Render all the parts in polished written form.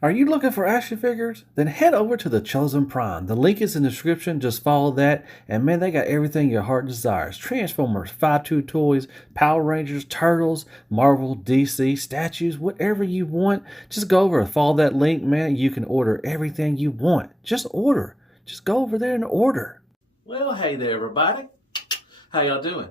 Are you looking for action figures? Then head over to the Chosen Prime. The link is in the description. Just follow that. And man, they got everything your heart desires. Transformers, 5-2 toys, Power Rangers, Turtles, Marvel, DC, statues, whatever you want. Just go over and follow that link, man. You can order everything you want. Just order. Just go over there and order. Well, hey there, everybody. How y'all doing?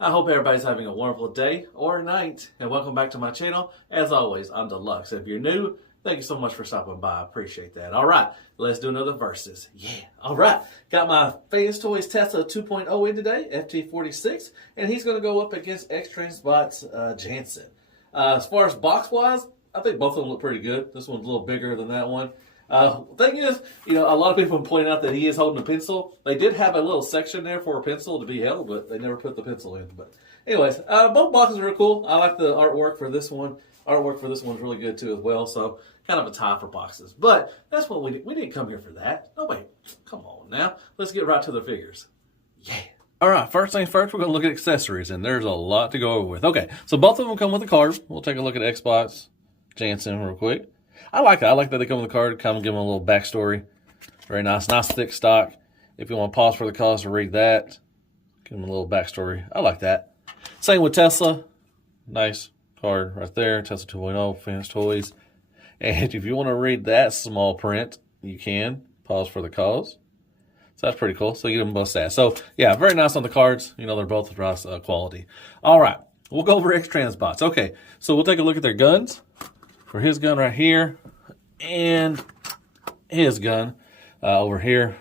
I hope everybody's having a wonderful day or night. And welcome back to my channel. As always, I'm Deluxe. If you're new, thank you so much for stopping by. I appreciate that. All right, let's do another versus. Yeah. All right, got my Fanstoys Tesla 2.0 in today, FT46, and he's going to go up against Xtransbots Jasen. As far as box-wise, I think both of them look pretty good. This one's a little bigger than that one. Thing is, a lot of people point out that he is holding a pencil. They did have a little section there for a pencil to be held, but they never put the pencil in. But anyways, both boxes are cool. I like the artwork for this one. Artwork for this one's really good too as well. So kind of a tie for boxes. But that's what we did. We didn't come here for that. No, wait. Come on now. Let's get right to the figures. Yeah. All right, first things first, we're going to look at accessories, and there's a lot to go over with. Okay, so both of them come with a card. We'll take a look at Xbox Jansen real quick. I like that. I like that they come with a card, come give them a little backstory. Very nice. Nice thick stock. If you want to pause for the cause to read that, give them a little backstory. I like that. Same with Tesla. Nice card right there. Tesla 2.0, Fanstoys. And if you want to read that small print, you can. Pause for the cause. So that's pretty cool. So you get them both stats. So yeah, very nice on the cards. They're both nice quality. All right. We'll go over Xtransbots. Okay. So we'll take a look at their guns. For his gun right here, and his gun over here.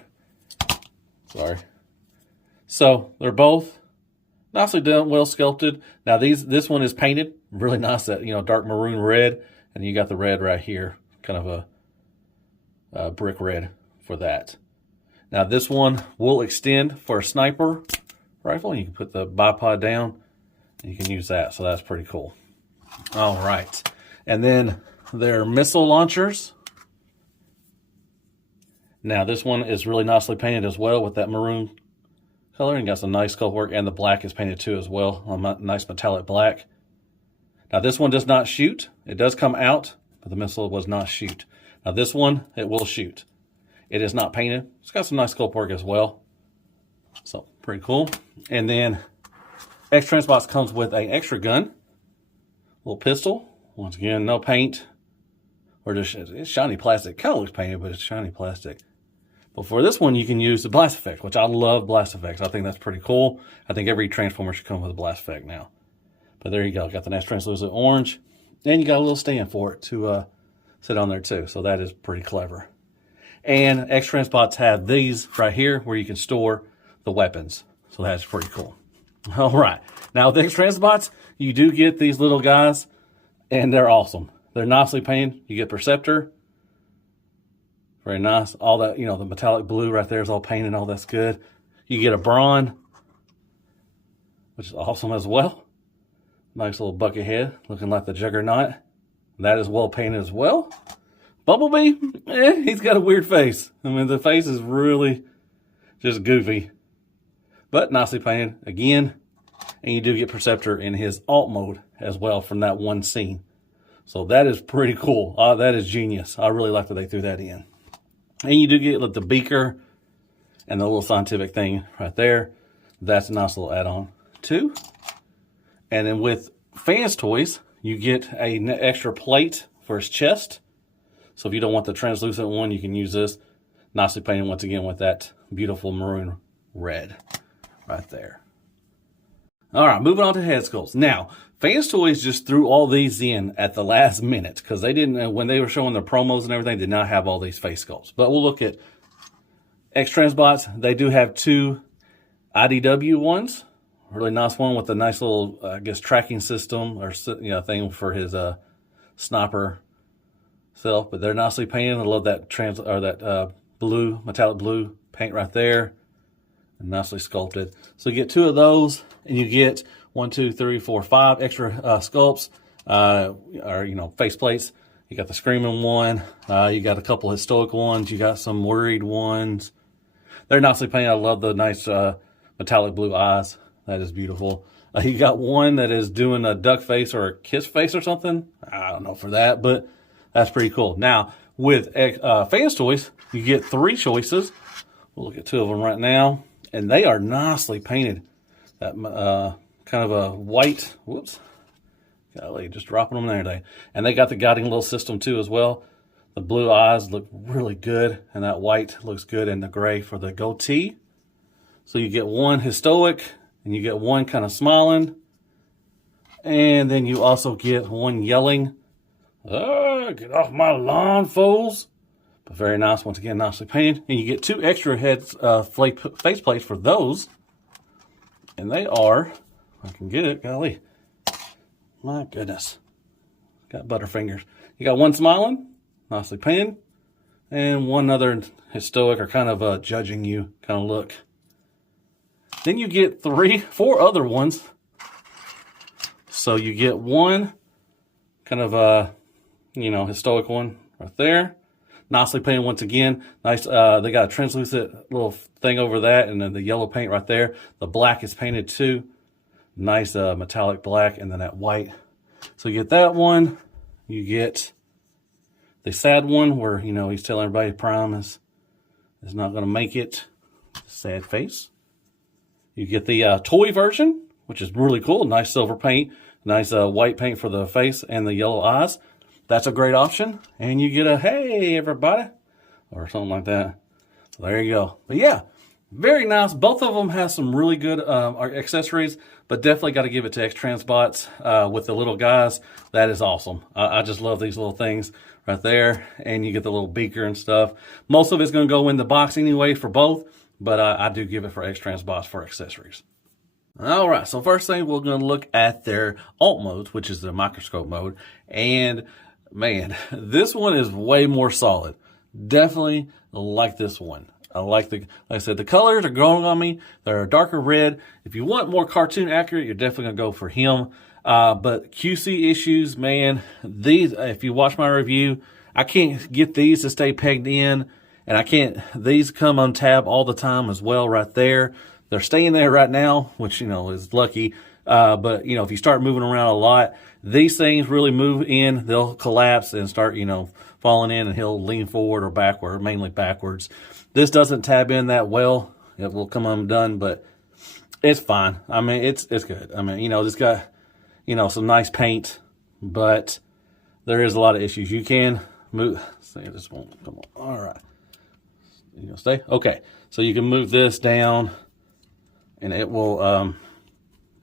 Sorry. So they're both nicely done, well sculpted. Now this one is painted really nice, that dark maroon red, and you got the red right here, kind of a brick red for that. Now this one will extend for a sniper rifle, and you can put the bipod down, and you can use that. So that's pretty cool. All right. And then their missile launchers. Now this one is really nicely painted as well with that maroon color, and got some nice color work, and the black is painted too as well, a nice metallic black. Now this one does not shoot. It does come out, but the missile was not shoot. Now this one, it will shoot. It is not painted. It's got some nice sculpt work as well. So pretty cool. And then Xtransbots comes with an extra gun, little pistol. Once again, no paint, or just it's shiny plastic. Kind of looks painted, but it's shiny plastic. But for this one, you can use the blast effect, which I love blast effects. I think that's pretty cool. I think every Transformer should come with a blast effect now. But there you go. Got the nice translucent orange, and you got a little stand for it to sit on there too. So that is pretty clever. And Xtransbots have these right here where you can store the weapons. So that's pretty cool. All right. Now with Xtransbots, you do get these little guys. And they're awesome. They're nicely painted. You get Perceptor. Very nice. All that, the metallic blue right there is all painted. All that's good. You get a Brawn, which is awesome as well. Nice little bucket head, looking like the Juggernaut. That is well painted as well. Bumblebee, he's got a weird face. I mean, the face is really just goofy. But nicely painted again. And you do get Perceptor in his alt mode as well from that one scene. So that is pretty cool. That is genius. I really like that they threw that in. And you do get the beaker and the little scientific thing right there. That's a nice little add-on too. And then with Fanstoys, you get an extra plate for his chest. So if you don't want the translucent one, you can use this. Nicely painted once again with that beautiful maroon red right there. All right, moving on to head sculpts. Now, Fanstoys just threw all these in at the last minute because they didn't, when they were showing their promos and everything, did not have all these face sculpts. But we'll look at Xtransbots. They do have two IDW ones. Really nice one with a nice little, tracking system or thing for his sniper self. But they're nicely painted. I love that blue, metallic blue paint right there. And nicely sculpted. So you get two of those, and you get 1, 2, 3, 4, 5 extra sculpts, or face plates. You got the screaming one. You got a couple of stoic ones. You got some worried ones. They're nicely painted. I love the nice metallic blue eyes. That is beautiful. You got one that is doing a duck face or a kiss face or something. I don't know for that, but that's pretty cool. Now, With Fanstoys, you get 3 choices. We'll look at 2 of them right now, and they are nicely painted. That kind of a white, whoops, golly, just dropping them there today. And they got the guiding little system too as well. The blue eyes look really good, and that white looks good, and the gray for the goatee. So you get 1 stoic, and you get 1 kind of smiling, and then you also get 1 yelling. Get off my lawn, fools. But very nice, once again, nicely painted. And you get 2 extra face plates for those. And they are, I can get it, golly. My goodness. Got butterfingers. You got 1 smiling, nicely painted. And 1 other stoic or kind of judging you kind of look. Then you get 4 other ones. So you get 1 kind of stoic one right there. Nicely painted once again. Nice. They got a translucent little thing over that, and then the yellow paint right there. The black is painted too. Nice metallic black, and then that white. So you get that one. You get the sad one where, he's telling everybody Prime is not going to make it. Sad face. You get the toy version, which is really cool. Nice silver paint. Nice white paint for the face and the yellow eyes. That's a great option. And you get a, hey, everybody, or something like that. So there you go. But yeah, very nice. Both of them have some really good accessories, but definitely got to give it to Xtransbots with the little guys. That is awesome. I just love these little things right there. And you get the little beaker and stuff. Most of it's going to go in the box anyway for both, but I do give it for Xtransbots for accessories. All right, so first thing we're going to look at their alt modes, which is the microscope mode. And man, this one is way more solid. Definitely like this one. Like I said, the colors are growing on me. They're a darker red. If you want more cartoon accurate, you're definitely going to go for him. But QC issues, man, these, if you watch my review, I can't get these to stay pegged in. And these come on tab all the time as well right there. They're staying there right now, which, is lucky. But, if you start moving around a lot, these things really move in. They'll collapse and start, falling in, and he'll lean forward or backward, mainly backwards. This doesn't tab in that well. It will come undone, but it's fine. I mean, it's good. I mean, this got, some nice paint, but there is a lot of issues. You can move. See, this won't come on. All right. You gonna stay? Okay. So you can move this down, and it will,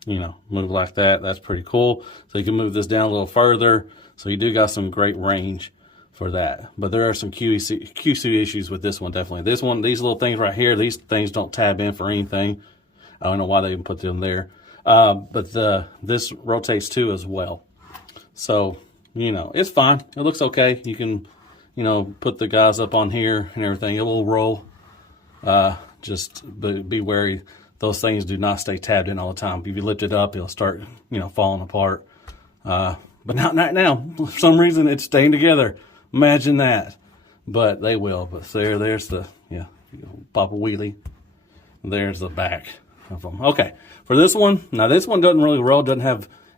move like that. That's pretty cool. So you can move this down a little further. So you do got some great range for that. But there are some QC issues with this one, definitely. This one, these little things right here, these things don't tab in for anything. I don't know why they even put them there. But this rotates too as well. So, it's fine. It looks okay. You can, put the guys up on here and everything. It will roll. Just be wary. Those things do not stay tabbed in all the time. If you lift it up, it'll start, falling apart. But not now. For some reason, it's staying together. Imagine that. But they will. But there's the, pop a wheelie. There's the back of them. Okay. For this one, now this one doesn't really roll.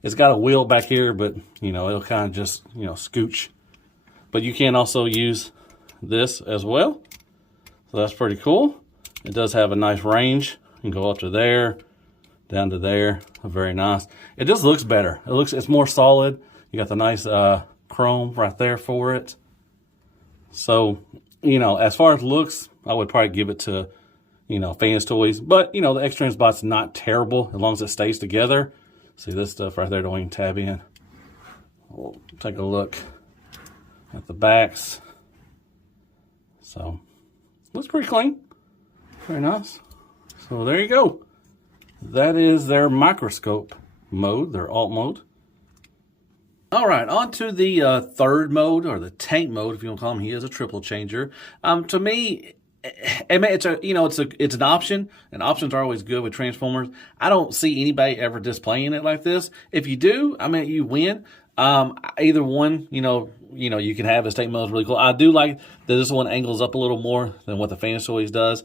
It's got a wheel back here, but, it'll kind of just, scooch. But you can also use this as well. So that's pretty cool. It does have a nice range. You can go up to there, down to there. Very nice. It just looks better. It's more solid. You got the nice chrome right there for it. So, as far as looks, I would probably give it to, Fanstoys. But, the Xtransbots not terrible as long as it stays together. See, this stuff right there don't even tab in. We'll take a look at the backs. So, looks pretty clean. Very nice. So there you go. That is their microscope mode, their alt mode. All right, on to the third mode, or the tank mode, if you want to call him. He is a triple changer. To me, it's an option, and options are always good with Transformers. I don't see anybody ever displaying it like this. If you do, you win. Either one, you can have. His tank mode is really cool. I do like that this one angles up a little more than what the Fanstoys does.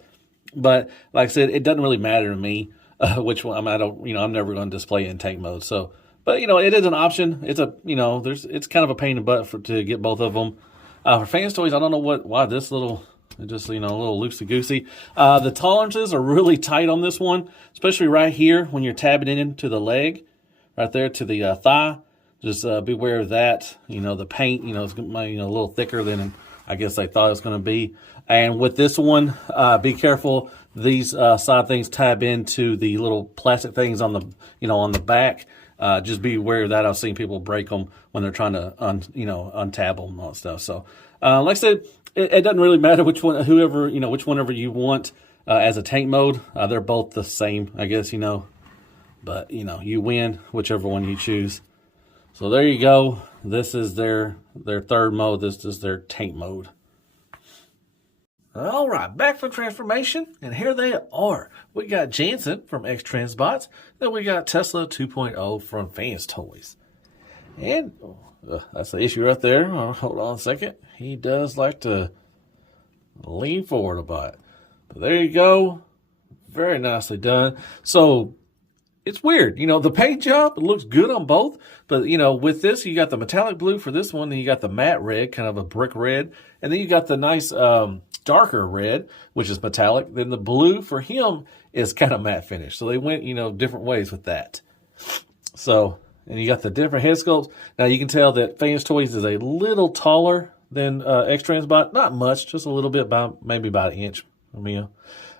But like I said, it doesn't really matter to me which one. I'm never going to display it in tank mode. So, but it is an option. It's it's kind of a pain in the butt to get both of them. For Fanstoys, I don't know why this little, just, you know, a little loosey-goosey. The tolerances are really tight on this one, especially right here when you're tabbing it into the leg, right there to the thigh. Just beware of that. You know, the paint, you know, is, you know, a little thicker than I guess they thought it was going to be. And with this one, be careful. These side things tab into the little plastic things on the, you know, on the back. Just be aware of that. I've seen people break them when they're trying to, untab them and all that stuff. So, like I said, it doesn't really matter which one, which whenever you want as a tank mode. They're both the same, I guess, you know. But, you know, you win whichever one you choose. So there you go. This is their third mode. This is their tank mode. All right, back from transformation, and here they are. We got Jansen from Xtransbots, then we got Tesla 2.0 from Fanstoys. And that's the issue right there. Hold on a second. He does like to lean forward a bit. But there you go. Very nicely done. So it's weird. You know, the paint job, it looks good on both. But, you know, with this, you got the metallic blue for this one. Then you got the matte red, kind of a brick red. And then you got the nice darker red, which is metallic. Then the blue for him is kind of matte finish. So they went, you know, different ways with that. So, and you got the different head sculpts. Now you can tell that Fanstoys is a little taller than Xtransbot. Not much, just a little bit, maybe about an inch from him.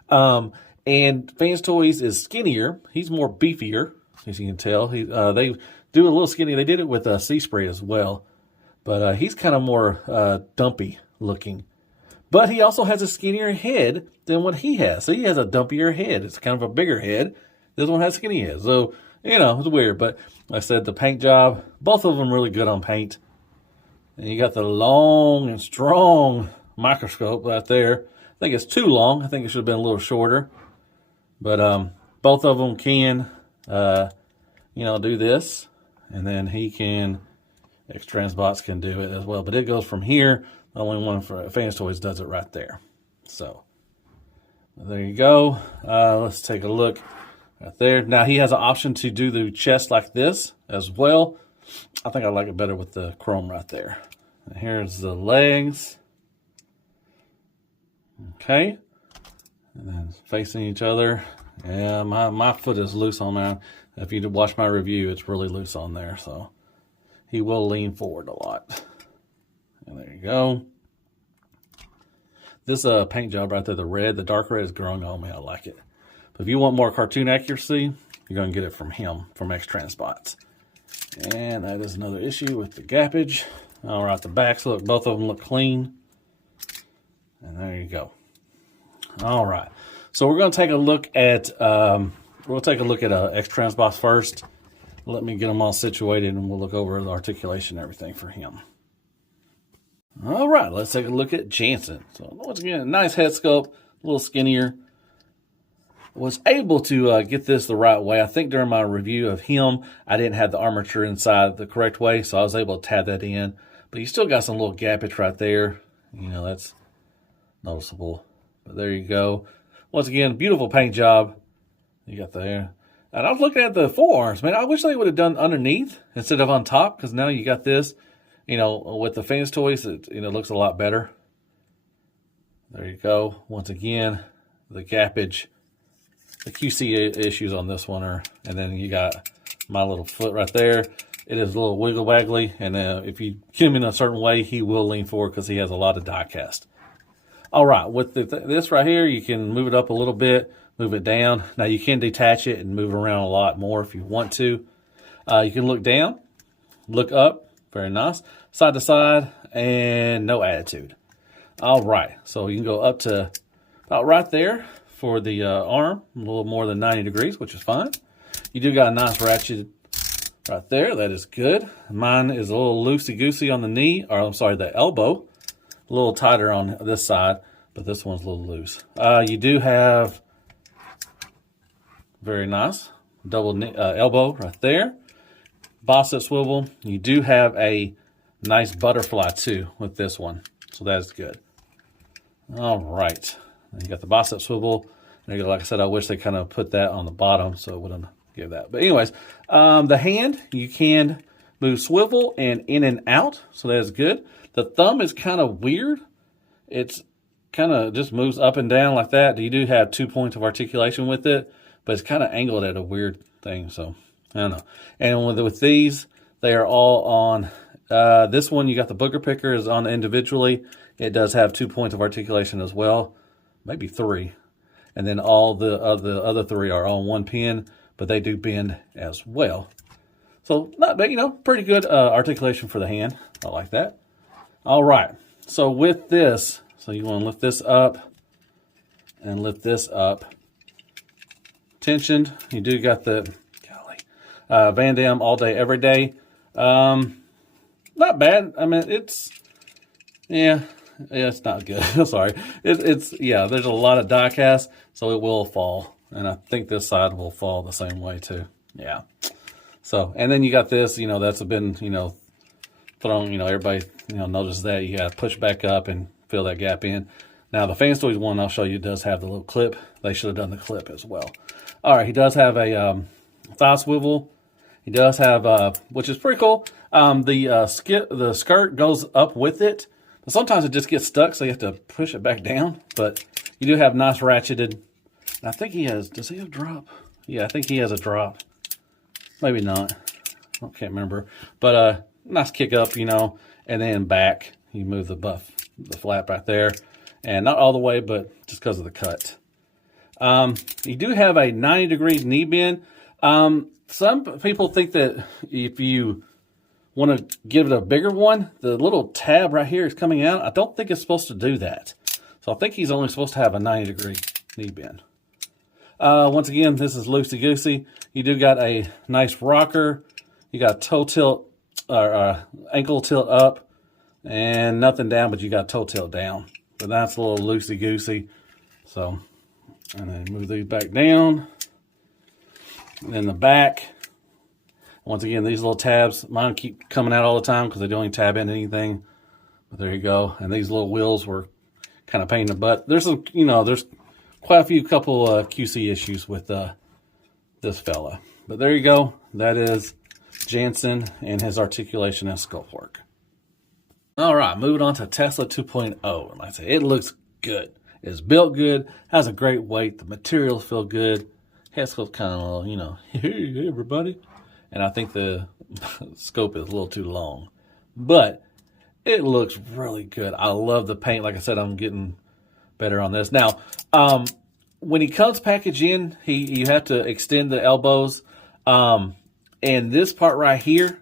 And Fanstoys is skinnier. He's more beefier, as you can tell. They do a little skinny. They did it with Sea Spray as well. But he's kind of more dumpy looking. But he also has a skinnier head than what he has. So he has a dumpier head. It's kind of a bigger head. This one has skinny head. So, you know, it's weird. But like I said, the paint job, both of them really good on paint. And you got the long and strong microscope right there. I think it's too long. I think it should have been a little shorter. But both of them can, do this. And then Xtransbots can do it as well. But it goes from here. The only one for Fanstoys does it right there. So, there you go. Let's take a look right there. Now, he has an option to do the chest like this as well. I think I like it better with the chrome right there. And here's the legs. Okay. And then facing each other. Yeah, my foot is loose on that. If you watch my review, it's really loose on there. So, he will lean forward a lot. And there you go. This paint job right there, the dark red is growing on me. I like it. But if you want more cartoon accuracy, you're going to get it from him, from Xtransbots. And that is another issue with the gappage. All right, the backs look, both of them look clean. And there you go. All right. So we're going to take a look at Xtransbots first. Let me get them all situated, and we'll look over the articulation and everything for him. All right, let's take a look at Jansen. So once again, a nice head sculpt, a little skinnier. Was able to get this the right way. I think during my review of him, I didn't have the armature inside the correct way, so I was able to tab that in. But you still got some little gappage right there. You know, that's noticeable. But there you go. Once again, beautiful paint job. You got there. And I was looking at the forearms, man. I wish they would have done underneath instead of on top, because now you got this. You know, with the Fanstoys, it looks a lot better. There you go. Once again, the gappage, the QC issues on this one are, and then you got my little foot right there. It is a little wiggle waggly, and if you hit him in a certain way, he will lean forward because he has a lot of die cast. All right, with this right here, you can move it up a little bit, move it down. Now you can detach it and move it around a lot more if you want to. You can look down, look up. Very nice. Side to side, and no attitude. All right. So you can go up to about right there for the arm, a little more than 90 degrees, which is fine. You do got a nice ratchet right there. That is good. Mine is a little loosey-goosey on the knee, or I'm sorry, the elbow. A little tighter on this side, but this one's a little loose. You do have very nice double elbow right there. Bicep swivel. You do have a nice butterfly too with this one, so that is good. All right, and you got the bicep swivel. And like I said, I wish they kind of put that on the bottom so it wouldn't give that. But anyways, the hand, you can move swivel and in and out, so that is good. The thumb is kind of weird. It's kind of just moves up and down like that. You do have 2 points of articulation with it, but it's kind of angled at a weird thing. So I don't know. And with these, they are all on. This one, you got the booger picker is on individually. It does have 2 points of articulation as well, maybe 3. And then all the other 3 are on 1 pin, but they do bend as well. So not bad, pretty good articulation for the hand. I like that. All right. So with this, so you want to lift this up and lift this up. Tensioned. You do got the Van Damme all day, every day. Not bad. I mean, it's not good. Sorry. There's a lot of die cast, so it will fall. And I think this side will fall the same way too. Yeah. So, and then you got this, that's been, thrown, everybody, notices that. You got to push back up and fill that gap in. Now, the Fanstoys one I'll show you does have the little clip. They should have done the clip as well. All right, he does have a thigh swivel. He does have, which is pretty cool. The skirt goes up with it. But sometimes it just gets stuck, so you have to push it back down. But you do have nice ratcheted. I think he has, does he have drop? Yeah, I think he has a drop. Maybe not. I can't remember. But nice kick up, and then back. You move the flap right there. And not all the way, but just because of the cut. You do have a 90-degree knee bend. Some people think that if you want to give it a bigger one, the little tab right here is coming out. I don't think it's supposed to do that. So I think he's only supposed to have a 90-degree knee bend. Once again, this is loosey-goosey. You do got a nice rocker. You got toe tilt, or ankle tilt up, and nothing down, but you got toe tilt down. But that's a little loosey-goosey. So, and then move these back down. And then the back. Once again, these little tabs, mine keep coming out all the time because they don't even tab into anything. But there you go. And these little wheels were kind of pain in the butt. There's some, there's quite a couple QC issues with this fella. But there you go. That is Jansen and his articulation and sculpt work. All right, moving on to Tesla 2.0. And like I say, it looks good. It's built good, has a great weight. The materials feel good. Head scope's kind of a little, hey, everybody. And I think the scope is a little too long. But it looks really good. I love the paint. Like I said, I'm getting better on this. Now, when he comes packaged in, you have to extend the elbows. And this part right here,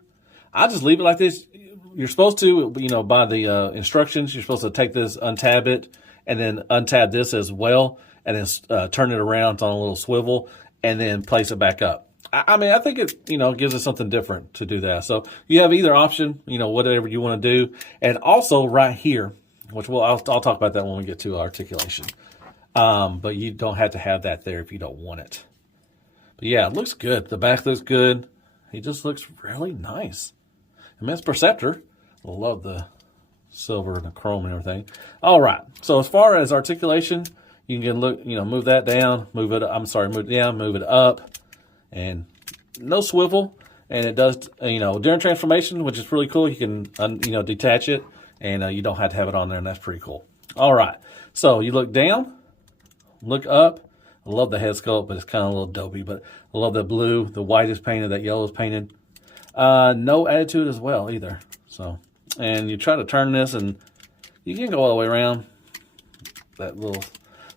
I just leave it like this. You're supposed to, by the instructions, you're supposed to take this, untab it, and then untab this as well, and then turn it around. It's on a little swivel, and then place it back up. I mean, I think it, gives us something different to do that. So you have either option, whatever you want to do. And also right here, which I'll talk about that when we get to articulation. But you don't have to have that there if you don't want it. But yeah, it looks good. The back looks good. He just looks really nice. I mean, it's Perceptor. I love the silver and the chrome and everything. All right. So as far as articulation, you can look, move that down, move it down, move it up, and no swivel. And it does, during transformation, which is really cool, you can, detach it, and you don't have to have it on there, and that's pretty cool. All right. So you look down, look up. I love the head sculpt, but it's kind of a little dopey, but I love the blue, the white is painted, that yellow is painted. No attitude as well either. So, and you try to turn this, and you can go all the way around. That little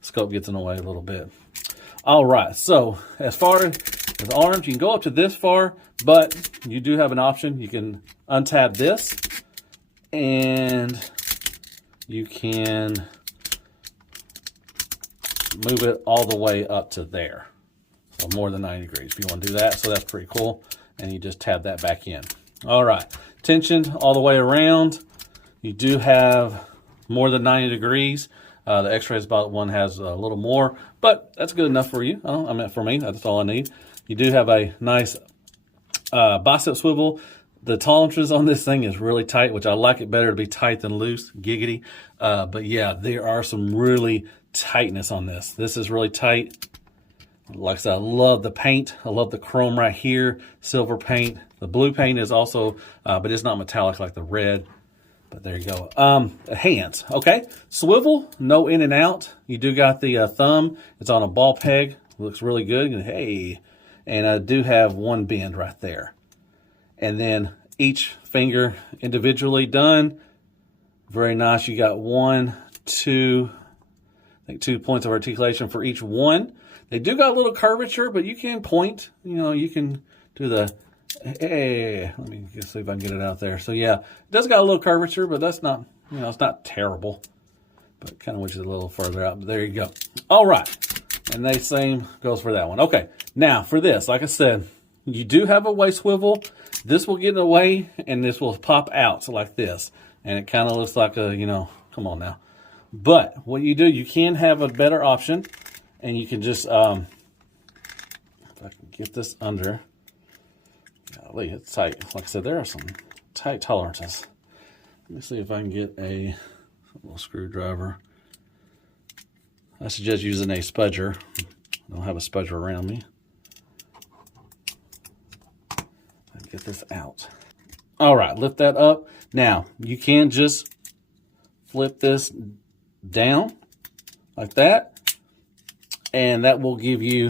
scope gets in the way a little bit. All right, so as far as arms, you can go up to this far, but you do have an option. You can untab this, and you can move it all the way up to there. So more than 90 degrees if you want to do that. So that's pretty cool. And you just tab that back in. All right, tensioned all the way around. You do have more than 90 degrees. The Xtransbots one has a little more, but that's good enough for you. I mean, for me, that's all I need. You do have a nice bicep swivel. The tolerances on this thing is really tight, which I like it better to be tight than loose, giggity. But yeah, there are some really tightness on this. This is really tight. Like I said, I love the paint. I love the chrome right here, silver paint. The blue paint is also, but it's not metallic like the red. But there you go. Hands. Okay. Swivel, no in and out. You do got the thumb. It's on a ball peg. Looks really good. Hey. And I do have one bend right there. And then each finger individually done. Very nice. You got 1, 2, I think 2 points of articulation for each one. They do got a little curvature, but you can point. You know, you can do the, hey, let me see if I can get it out there. So yeah, it does got a little curvature, but that's not, you know, it's not terrible. But kind of wish it a little further out. But there you go. All right. And the same goes for that one. Okay. Now for this, like I said, you do have a way swivel. This will get in the way and this will pop out. So like this. And it kind of looks like a, you know, come on now. But what you do, you can have a better option. And you can just, if I can get this under. Golly, it's tight. Like I said, there are some tight tolerances. Let me see if I can get a little screwdriver. I suggest using a spudger. I don't have a spudger around me. Get this out. All right, lift that up. Now, you can just flip this down like that. And that will give you,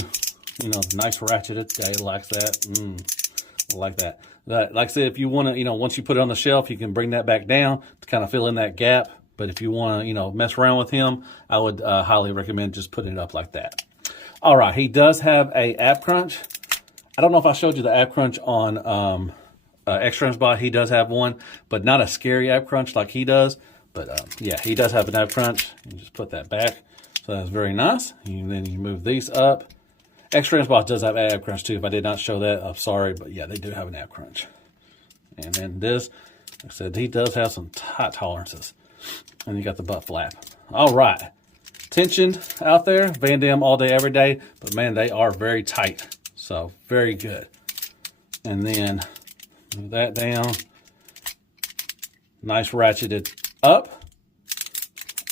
you know, nice ratcheted. Okay, like that. Like that. Like I said, if you want to, you know, once you put it on the shelf, you can bring that back down to kind of fill in that gap. But if you want to, you know, mess around with him, I would highly recommend just putting it up like that. All right, he does have a ab crunch. I don't know if I showed you the ab crunch on Xtransbot. He does have one, but not a scary ab crunch like he does. But yeah, he does have an ab crunch. You just put that back. So that's very nice. And then you move these up. Xtransbots does have ab crunch too. If I did not show that, I'm sorry. But yeah, they do have an ab crunch. And then this, like I said, he does have some tight tolerances. And you got the butt flap. All right. Tension out there. Van Damme all day, every day. But man, they are very tight. So very good. And then move that down. Nice ratcheted up.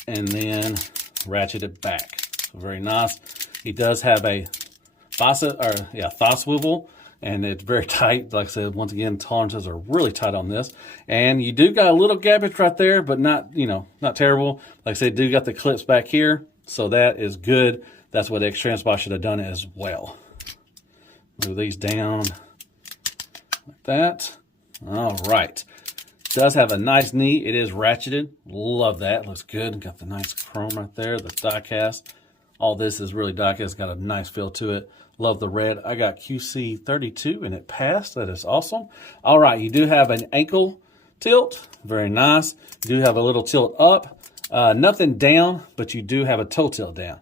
And then ratcheted back. So very nice. He does have a thigh swivel. And it's very tight. Like I said, once again, tolerances are really tight on this. And you do got a little gappage right there, but not, you know, not terrible. Like I said, do got the clips back here. So that is good. That's what Xtransbot should have done as well. Move these down like that. All right. Does have a nice knee. It is ratcheted. Love that. Looks good. Got the nice chrome right there. The die cast. All this is really die cast. Got a nice feel to it. Love the red. I got QC 32 and it passed. That is awesome. All right. You do have an ankle tilt. Very nice. You do have a little tilt up. Nothing down, but you do have a toe tilt down.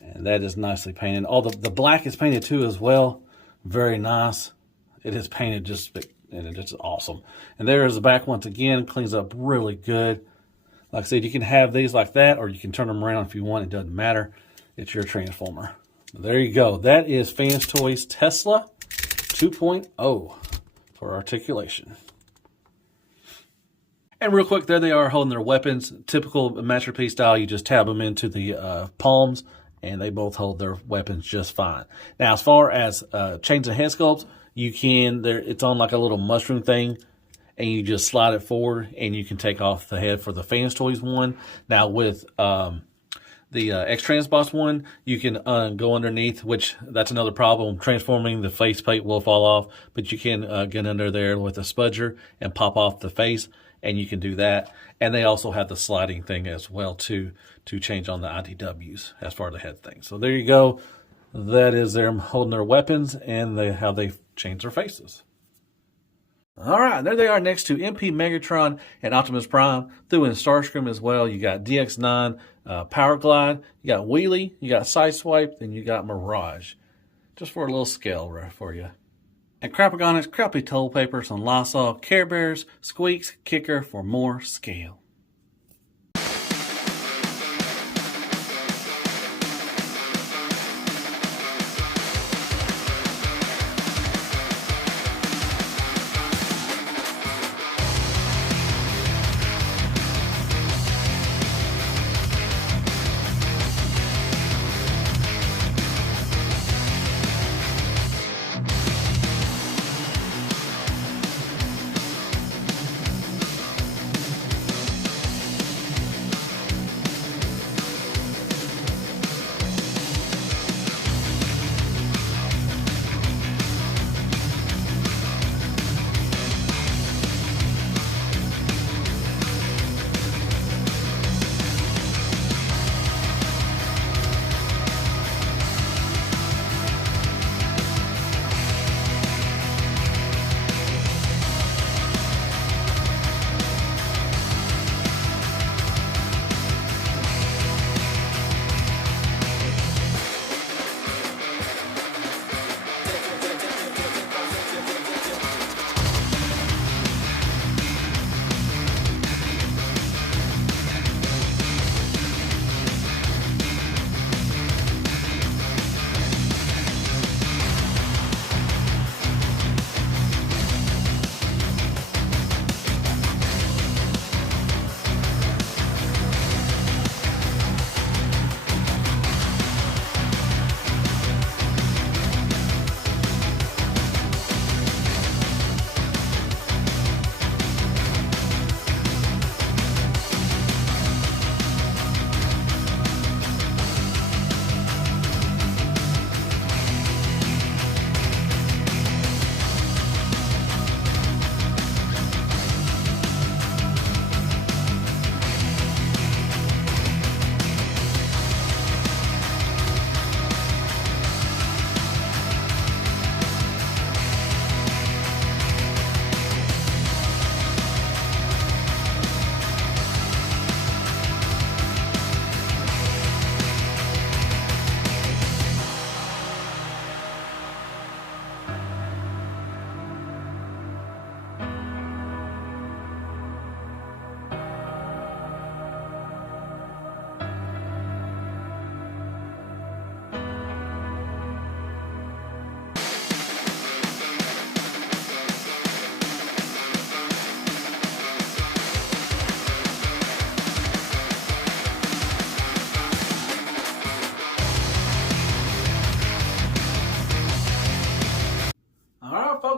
And that is nicely painted. All the black is painted too as well. Very nice. It is painted and it's awesome. And there's the back once again. Cleans up really good. Like I said, you can have these like that, or you can turn them around if you want. It doesn't matter. It's your Transformer. There you go. That is Fanstoys Tesla 2.0 for articulation. And real quick, there they are holding their weapons. Typical Masterpiece style, you just tab them into the palms, and they both hold their weapons just fine. Now, as far as chains and head sculpts, you can, it's on like a little mushroom thing, and you just slide it forward, and you can take off the head for the Fanstoys one. Now, with the Xtransbots one, you can go underneath, which that's another problem. Transforming the faceplate will fall off, but you can get under there with a spudger and pop off the face, and you can do that. And they also have the sliding thing as well to change on the IDWs as far as the head thing. So there you go. That is them holding their weapons and how they change their faces. All right, there they are next to MP Megatron and Optimus Prime. Threw in Starscream as well. You got DX9, Power Glide, you got Wheelie, you got Sideswipe, and you got Mirage. Just for a little scale for you. And Crapagonics, Crappy Toll Papers on Lysol, Care Bears, Squeaks, Kicker for more scale.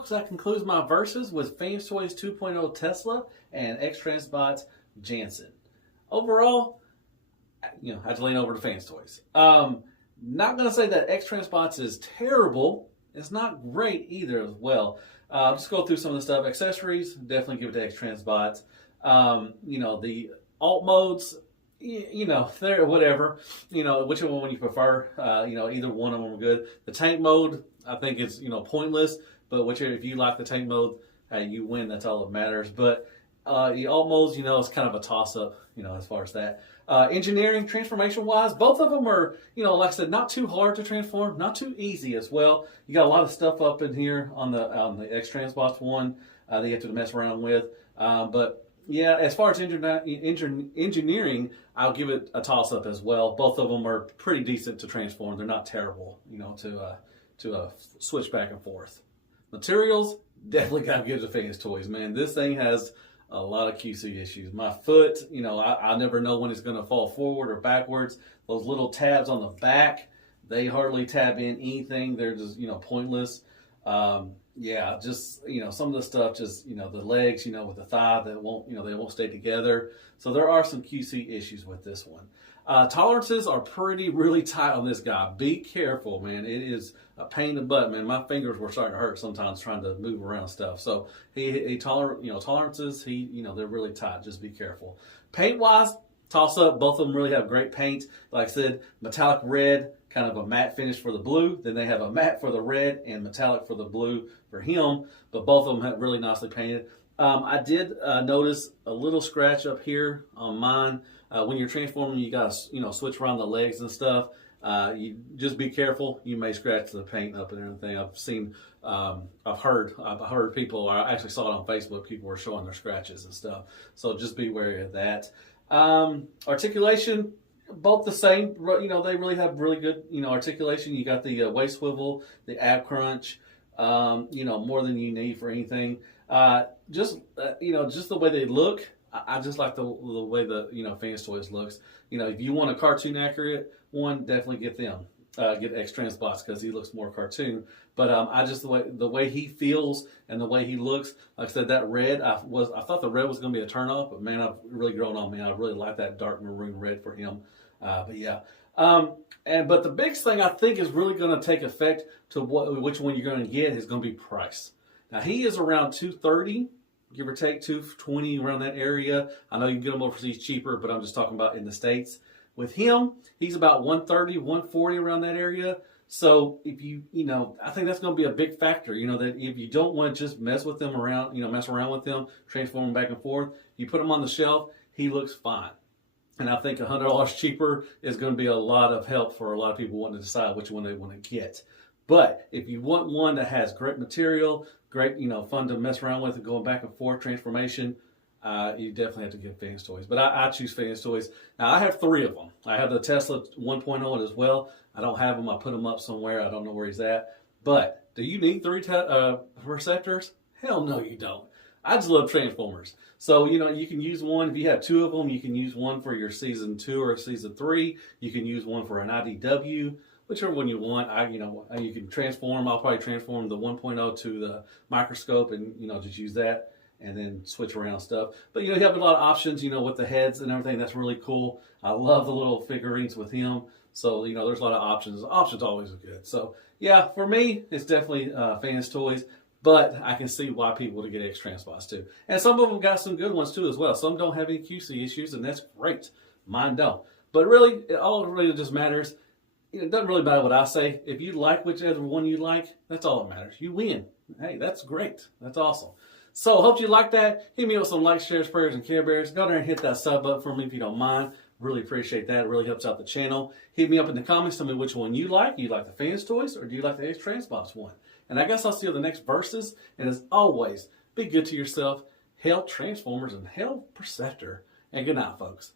folks, that concludes my verses with Fanstoys 2.0 Tesla and Xtransbots Jasen. Overall, I had to lean over to Fanstoys. Not going to say that Xtransbots is terrible. It's not great either as well. Just go through some of the stuff. Accessories, definitely give it to Xtransbots. The alt modes, they're whatever. Whichever one you prefer. Either one of them are good. The tank mode, I think it's, pointless. But if you like the tank mode, hey, you win. That's all that matters. But the alt modes, it's kind of a toss-up, as far as that. Engineering, transformation-wise, both of them are, like I said, not too hard to transform, not too easy as well. You got a lot of stuff up in here on the Xtransbots one that you have to mess around with. But yeah, as far as engineering, I'll give it a toss-up as well. Both of them are pretty decent to transform. They're not terrible, to switch back and forth. Materials, definitely got to give it to Fanstoys, man. This thing has a lot of QC issues. My foot, I never know when it's going to fall forward or backwards. Those little tabs on the back, they hardly tab in anything. They're just, pointless. Some of the stuff, just, the legs, with the thigh that won't, they won't stay together. So there are some QC issues with this one. Tolerances are really tight on this guy. Be careful, man. It is a pain in the butt, man. My fingers were starting to hurt sometimes trying to move around stuff. So tolerances, they're really tight. Just be careful. Paint wise, toss up. Both of them really have great paint. Like I said, metallic red, kind of a matte finish for the blue. Then they have a matte for the red and metallic for the blue for him. But both of them have really nicely painted. I did notice a little scratch up here on mine. When you're transforming, you got to switch around the legs and stuff. You just be careful. You may scratch the paint up and everything. I've heard people. I actually saw it on Facebook. People were showing their scratches and stuff. So just be wary of that. Articulation, both the same. They really have really good articulation. You got the waist swivel, the ab crunch. More than you need for anything. Just the way they look. I just like the way the Fanstoys looks. If you want a cartoon accurate one, definitely get them. Get Xtransbots because he looks more cartoon. But I just the way he feels and the way he looks. Like I said, that red I thought the red was going to be a turn off, but man, I've really grown on me. I really like that dark maroon red for him. But yeah. But the biggest thing I think is really going to take effect to which one you're going to get is going to be price. Now he is around $230. Give or take $220 around that area. I know you can get them overseas cheaper, but I'm just talking about in the States. With him, he's about $130, $140 around that area. So if I think that's going to be a big factor. That if you don't want to just mess with them around, mess around with them, transform them back and forth, you put them on the shelf, he looks fine. And I think $100 cheaper is going to be a lot of help for a lot of people wanting to decide which one they want to get. But if you want one that has great material, great, fun to mess around with and going back and forth transformation, you definitely have to get Fanstoys. But I choose Fanstoys. Now, I have 3 of them. I have the Tesla 1.0 as well. I don't have them. I put them up somewhere. I don't know where he's at. But do you need 3 Perceptors? Hell no, you don't. I just love Transformers. So, you can use one. If you have 2 of them, you can use one for your Season 2 or Season 3. You can use one for an IDW. Whichever one you want, you can transform. I'll probably transform the 1.0 to the Microscope and, just use that and then switch around stuff. But, you have a lot of options, with the heads and everything. That's really cool. I love the little figurines with him. So, there's a lot of options. Options always are good. So, yeah, for me, it's definitely Fanstoys. But I can see why people would get Xtransbots too. And some of them got some good ones too as well. Some don't have any QC issues, and that's great. Mine don't. But really, it all really just matters. It doesn't really matter what I say. If you like whichever one you like, that's all that matters. You win. Hey, that's great. That's awesome. So, hope you like that. Hit me with some likes, shares, prayers, and Care Bears. Go there and hit that sub button for me if you don't mind. Really appreciate that. It really helps out the channel. Hit me up in the comments. Tell me which one you like. Do you like the Fanstoys or do you like the Xtransbots one? And I guess I'll see you in the next verses. And as always, be good to yourself. Hail Transformers and hail Perceptor. And good night, folks.